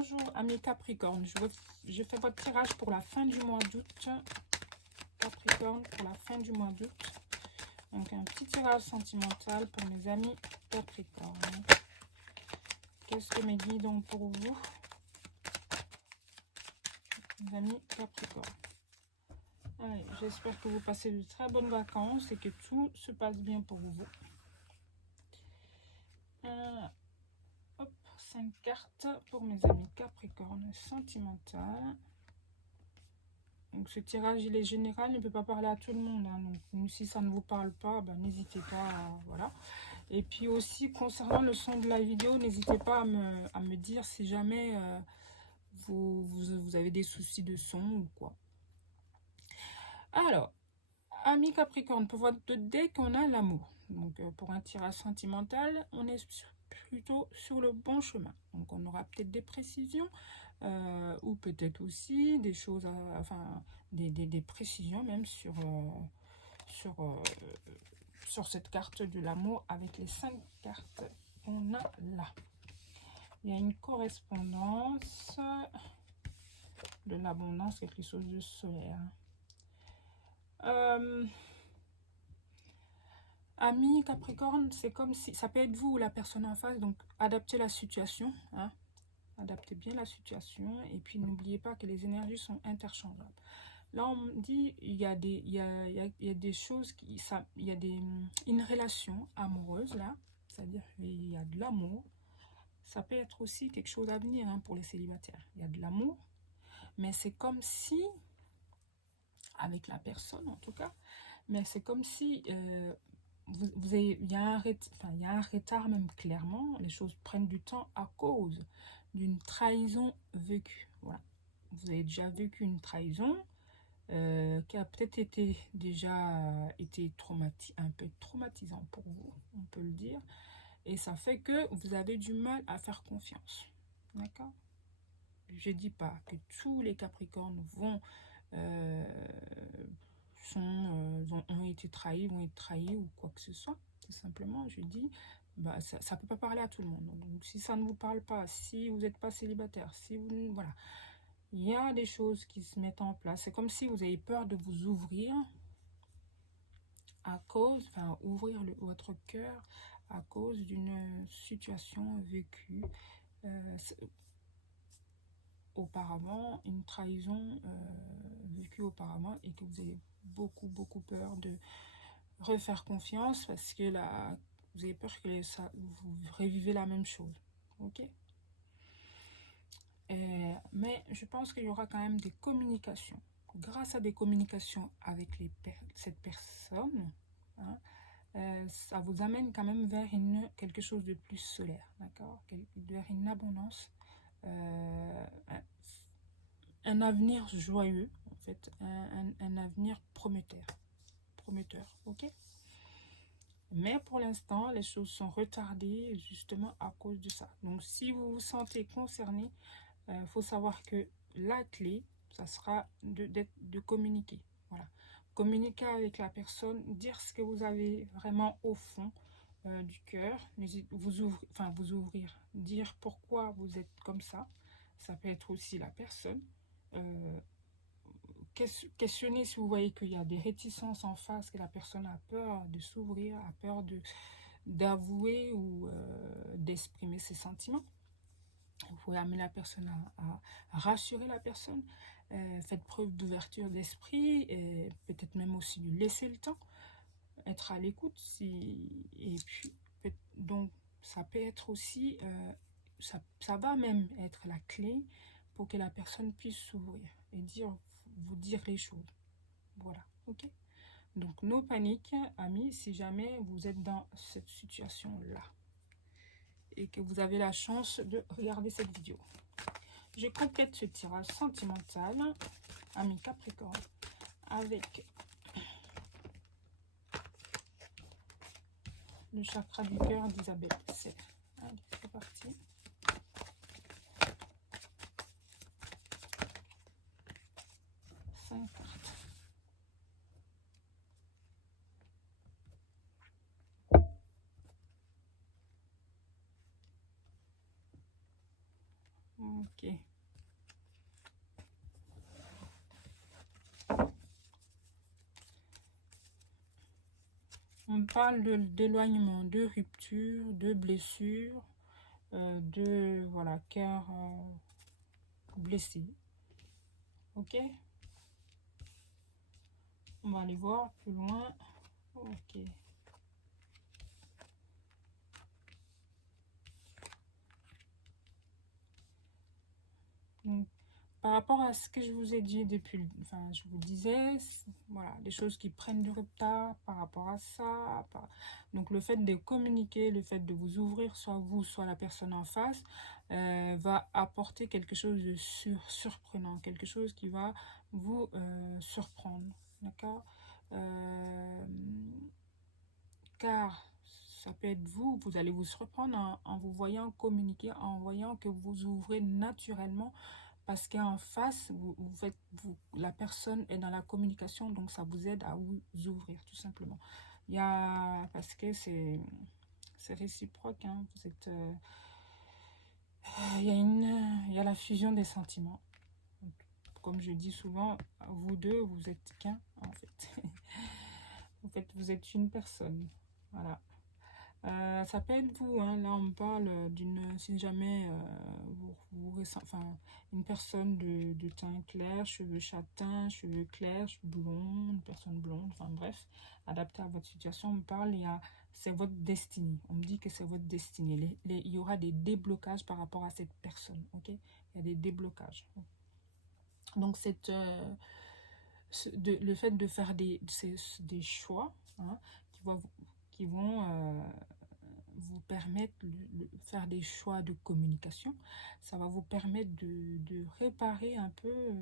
Bonjour amis Capricorne, je fais votre tirage pour la fin du mois d'août. Capricorne, pour la fin du mois d'août. Donc un petit tirage sentimental pour mes amis Capricorne. Qu'est-ce que mes guides ont pour vous, mes amis Capricorne? J'espère que vous passez de très bonnes vacances et que tout se passe bien pour vous. Hop, 5 cartes pour mes amis Capricorne sentimental. Donc ce tirage il est général, il ne peut pas parler à tout le monde, hein. Donc si ça ne vous parle pas, ben, n'hésitez pas voilà. Et puis aussi concernant le son de la vidéo, n'hésitez pas à me dire si jamais vous avez des soucis de son ou quoi. Alors, amis Capricorne, pour votre deck on a l'amour. Donc pour un tirage sentimental, on est plutôt sur le bon chemin. Donc on aura peut-être des précisions. Ou peut-être aussi des choses, enfin des précisions même sur cette carte de l'amour avec les 5 cartes qu'on a là. Il y a une correspondance de l'abondance, quelque chose de solaire. Amis Capricorne, c'est comme si ça peut être vous ou la personne en face, donc adaptez la situation, hein. Adaptez bien la situation et puis n'oubliez pas que les énergies sont interchangeables. Là, on me dit il y a des choses qui, il y a une relation amoureuse là, c'est-à-dire il y a de l'amour. Ça peut être aussi quelque chose à venir, hein, pour les célibataires. Il y a de l'amour, mais c'est comme si, avec la personne en tout cas, mais c'est comme si il y a un retard même clairement. Les choses prennent du temps à cause d'une trahison vécue. Voilà. Vous avez déjà vécu une trahison qui a peut-être été un peu traumatisant pour vous, on peut le dire. Et ça fait que vous avez du mal à faire confiance. D'accord? Je ne dis pas que tous les Capricornes ont été trahis, vont être trahis ou quoi que ce soit. Tout simplement, je dis, bah, ça ne peut pas parler à tout le monde. Donc, si ça ne vous parle pas, si vous n'êtes pas célibataire, si vous... Voilà. Il y a des choses qui se mettent en place. C'est comme si vous avez peur de vous ouvrir à cause, enfin, ouvrir votre cœur à cause d'une situation vécue auparavant, une trahison vécue auparavant et que vous avez beaucoup peur de refaire confiance parce que là, vous avez peur que vous revivez la même chose. Ok? Mais je pense qu'il y aura quand même des communications. Grâce à des communications avec cette personne, hein, ça vous amène quand même vers quelque chose de plus solaire, d'accord? Vers une abondance, un avenir joyeux, en fait, un avenir prometteur, ok? Mais pour l'instant, les choses sont retardées justement à cause de ça. Donc, si vous vous sentez concerné, faut savoir que la clé, ça sera de communiquer. Voilà. Communiquer avec la personne, dire ce que vous avez vraiment au fond du cœur, vous ouvrir, dire pourquoi vous êtes comme ça. Ça peut être aussi la personne. Questionner si vous voyez qu'il y a des réticences en face, que la personne a peur de s'ouvrir, a peur d'avouer ou d'exprimer ses sentiments. Vous pouvez amener la personne à rassurer la personne. Faites preuve d'ouverture d'esprit et peut-être même aussi de laisser le temps, être à l'écoute. Et puis, donc, ça peut être aussi, ça va même être la clé pour que la personne puisse s'ouvrir et vous dire les choses. Voilà, ok? Donc, no panique, amis, si jamais vous êtes dans cette situation-là et que vous avez la chance de regarder cette vidéo. Je complète ce tirage sentimental, amis Capricorne, avec le chakra du cœur d'Isabelle. Allez, c'est parti. Cinq cartes. Ok. On parle d'éloignement, de rupture, de blessure, de voilà, cœur blessé. Ok. On va aller voir plus loin. Ok. Donc, par rapport à ce que je vous ai dit depuis, enfin, je vous disais, voilà, des choses qui prennent du retard par rapport à ça. Donc, le fait de communiquer, le fait de vous ouvrir, soit vous, soit la personne en face, va apporter quelque chose de surprenant, quelque chose qui va vous surprendre, d'accord? Car ça peut être vous, vous allez vous surprendre en vous voyant communiquer, en voyant que vous ouvrez naturellement parce qu'en face, la personne est dans la communication, donc ça vous aide à vous ouvrir, tout simplement. Parce que c'est réciproque, hein, vous êtes, il y a la fusion des sentiments. Donc, comme je dis souvent, vous deux, vous êtes qu'un, en fait. En fait, vous êtes une personne, voilà. Ça peut être vous, hein. Là on parle d'une, si jamais enfin, une personne de teint clair, cheveux châtains, cheveux clairs, cheveux blonds, une personne blonde, enfin bref, adapté à votre situation. On me parle, c'est votre destinée. On me dit que c'est votre destinée. Il y aura des déblocages par rapport à cette personne, ok? Il y a des déblocages. Donc le fait de faire des choix, hein, qui vont vous permettre de faire des choix de communication. Ça va vous permettre de réparer un peu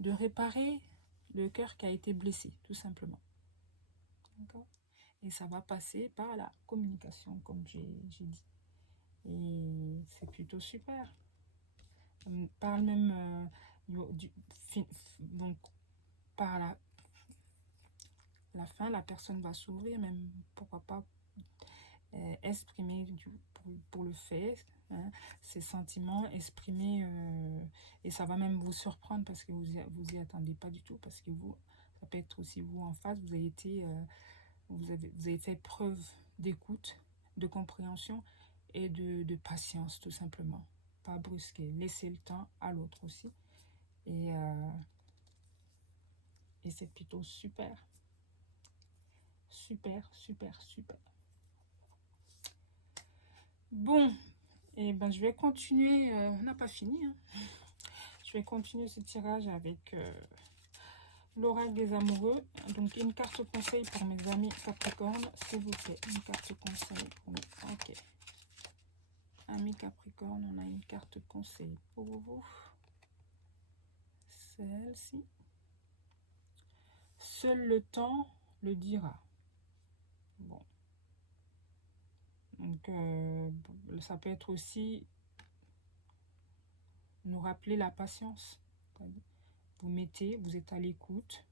de réparer le cœur qui a été blessé, tout simplement. D'accord? Et ça va passer par la communication, comme j'ai dit. Et c'est plutôt super. On parle même donc par la fin, la personne va s'ouvrir, même pourquoi pas exprimer pour le fait, hein, ses sentiments, exprimer, et ça va même vous surprendre parce que vous y attendez pas du tout, parce que ça peut être aussi vous en face, vous avez été, vous avez fait preuve d'écoute, de compréhension et de patience, tout simplement. Pas brusquer, laisser le temps à l'autre aussi. Et c'est plutôt super. Super, super, super. Bon, et ben je vais continuer. On n'a pas fini. Hein. Je vais continuer ce tirage avec l'oracle des amoureux. Donc une carte conseil pour mes amis Capricorne, s'il vous plaît. Une carte conseil pour moi. Ok. Amis Capricorne, on a une carte conseil pour vous. Celle-ci. Seul le temps le dira. Bon. Donc ça peut être aussi nous rappeler la patience. Vous êtes à l'écoute,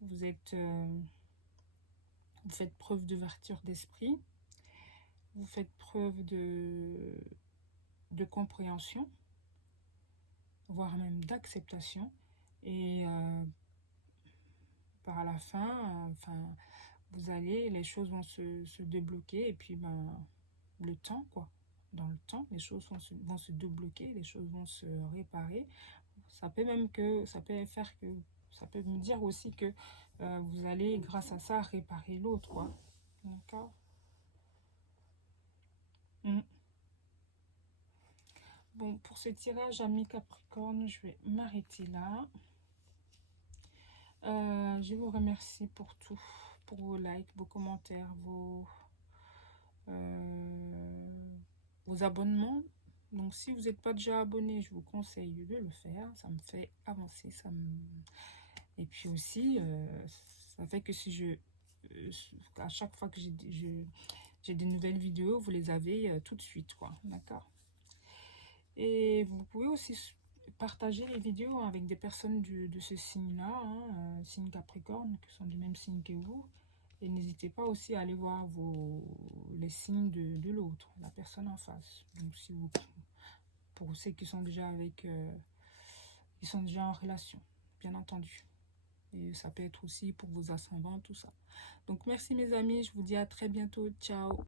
vous faites preuve d'ouverture d'esprit, vous faites preuve de compréhension, voire même d'acceptation, et par la fin, les choses vont se débloquer, et puis le temps, quoi. Dans le temps, les choses vont se débloquer, les choses vont se réparer. Ça peut me dire aussi que vous allez, grâce à ça, réparer l'autre, quoi. D'accord. Bon, pour ce tirage, amis Capricorne, je vais m'arrêter là. Je vous remercie pour tout, pour vos likes, vos commentaires, vos abonnements. Donc, si vous n'êtes pas déjà abonné, je vous conseille de le faire. Ça me fait avancer. Et puis aussi, ça fait que si à chaque fois que j'ai des nouvelles vidéos, vous les avez tout de suite, quoi. D'accord. Et vous pouvez aussi partager les vidéos avec des personnes de ce signe-là, hein, signe Capricorne, qui sont du même signe que vous. Et n'hésitez pas aussi à aller voir les signes de l'autre, la personne en face. Donc, si vous, pour ceux qui sont déjà ils sont déjà en relation, bien entendu. Et ça peut être aussi pour vos ascendants, tout ça. Donc, merci mes amis. Je vous dis à très bientôt. Ciao.